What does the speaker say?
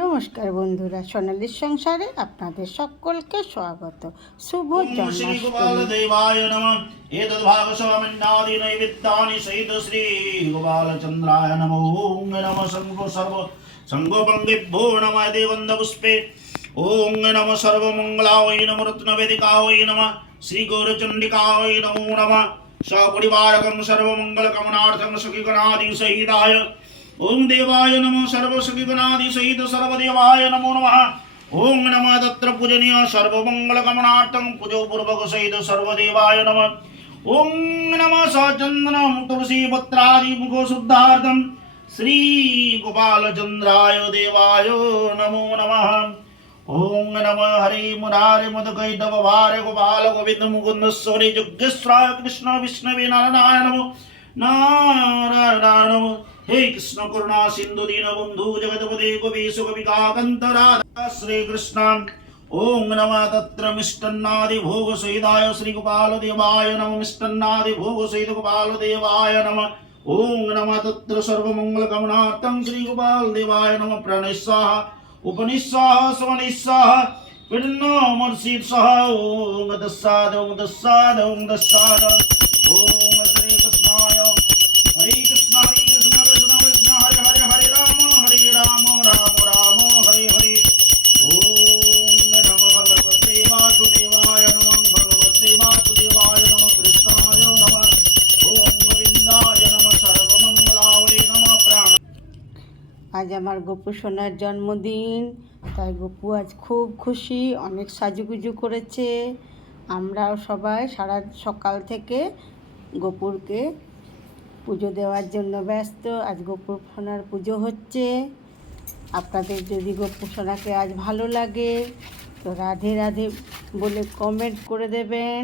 নমস্কার বন্ধুরা, সোনালীর সংসারে আপনাদের সকলকে স্বাগত। শুভ জন্মাষ্টমী। দেবায় নমঃ। এতদ্ভাগস্বামিন্নাদি নৈবেদ্যানি সহিত শ্রী গোপালচন্দ্রায় নমঃ। ওং নমঃ সঙ্গোপঙ্গেভ্যো নমঃ দেবন্দপুষ্পে। ওং নমঃ সর্বমঙ্গলায় নমঃ রত্নবেদিকায় নমঃ শ্রী গৌরচণ্ডিকায় নমো নমঃ। সপরিবারকং সর্বমঙ্গলকামনার্থং সখীগণাদি সহিতায়। ओम देवाय नमो सर्वसखीगणादि सहित सर्वदेवाय नमो नमः। ओम नमः तत्र पूजनीय सर्वमंगलकामनार्थं पूजो पूर्वक सहित सर्वदेवाय नमः। ओम नमः सचंदनं तुलसी पत्रादि मुखो शुद्धार्थं श्री गोपालचंद्राय देवाय नमो नमः। ओम नमः हरे मुरारे मधुकैटभ भारे गोपाल गोविंद मुकुंद स्वरे जुगेश्वराय कृष्ण विष्णवे नारायण नमो नारायण नमो। हे कृष्ण करुणा सिंधु दीन बंधु जगतपते गोपीश गोपिकांत राधा श्री कृष्ण। ओम नमः तत्र मिष्टन्नादि भोग सहिताय श्री गोपाल देवाय नमः। मिष्टन्नादि भोग सहित गोपाल देवाय नमः। ओम नमः तत्र सर्वमंगल कामनार्थं श्री गोपाल देवाय नमः। प्रणिस्वाहा उपनिस्वाहा स्वनिस्वाहा पिन्नो मर्षित् स्वाहा। ओम दस्साद ओम दस्साद ओम दस्साद। ओम श्री कृष्णाय हरे कृष्ण कृष्ण कृष्ण हरे हरे हरे राम राम राम हरे हरे। ओम नमो भगवते वासुदेवाय नमः। भगवते वासुदेवाय नमः। कृष्णाय नमः। ओम गोविंदाय नमः। सर्वमंगलाय नमः। प्राण। আজ আমার গপু সোনার জন্মদিন, তাই গপু আজ খুব খুশি, অনেক সাজুগুজু করেছে। আমরাও সবাই সারা সকাল থেকে গপুরকে পুজো দেওয়ার জন্য ব্যস্ত। আজ গপু সোনার পুজো হচ্ছে। আপনাদের যদি গপু সোনাকে আজ ভালো লাগে তো রাধে রাধে বলে কমেন্ট করে দেবেন।